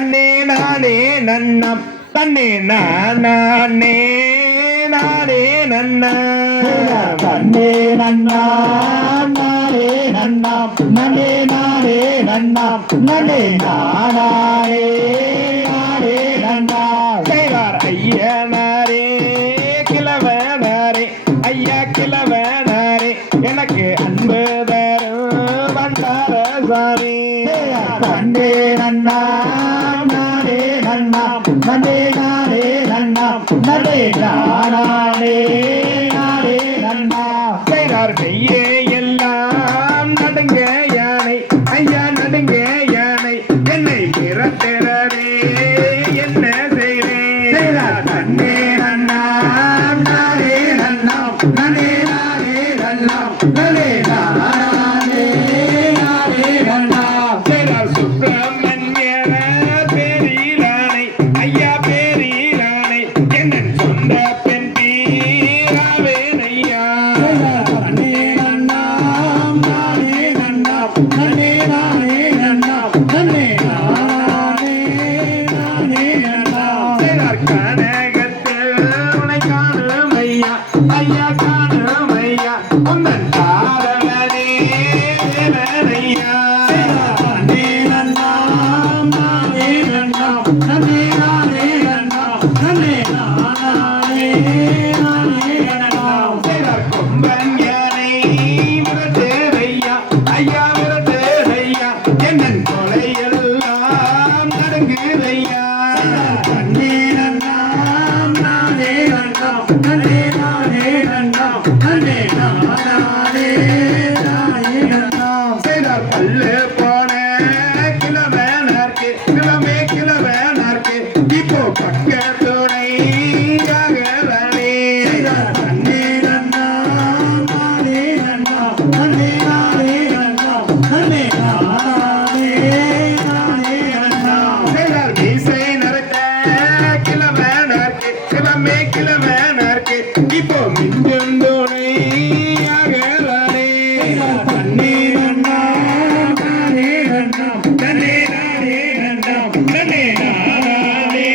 தன்னே நானே நன்னம் தன்னே நானே நானே நன்னா தன்னே நன்னா நானே நன்னாம் நன்னே நானே நன்னாம் நன்னே நானே நானே நன்னா கைவார் ஐயனாரே கிழவனாரே ஐயா கிழவனாரே எனக்கு அன்பு தரும் வந்தாரசாமி தன்னே நன்னாம் நானே நன்னாம் நன்னே நானே நன்னாம் நன்னே நானே நானே நன்னா கைவார் மெய்யே எல்லாம் நடுங்க யானை ஐயா நடுங்க யானை என்னை மிரட்டுறவே என்ன செய்வேன் தன்னே நன்னாம் நானே நன்னாம் நன்னே நானே நன்னாம் நன்னே நானே நானே நன்னா சுப்பிரமணியன பேரிலானை ஐயா பேரிலானை என்னன் சொந்த பெண் தீராவேன் ஐயா தன்னே நன்னாம் நானே நன்னாம் நன்னே நானே நன்னாம் நன்னே நானே நானே நன்னாம் கனகத்தில் உனை காணும் ஐயா ஐயா காணும் ஐயா உந்தன் காதலனே ஐயா தன்னே நன்னாம் நானே நன்னாம் நன்னே நானே நன்னாம் நன்னே நானே நானே நன்னாம் கொம்பன் யானை விரட்டேரையா ஐயா விரட்டேரையா என்னன் கொலையெல்லாம் நடுங்குதையா தன்னே நன்னாம் நானே நன்னாம் நன்னே நானே நன்னாம் நன்னே நானே நானே நன்னாம் பல்லு போன கிழவனார்க்கு கிழமே கிழவனார்க்கு இப்போ பக்க துணையாகவே தன்னே நன்னாம் நானே நன்னாம் நன்னே நானே நன்னாம் நன்னே நானே நானே நன்னாம் மீசை நரைத்த கிழவனார்க்கு கிழமே கிழவனார்க்கு இப்போ மிஞ்சும் துணையாகவே தன்னே நன்னாம் நானே நன்னாம் நன்னே நானே நன்னாம் நன்னே நானே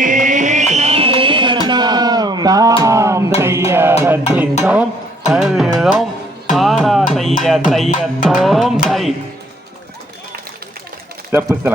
தாம் தையத்தினோம் தருதோம் ஆரா தைய தையத்தோம் தை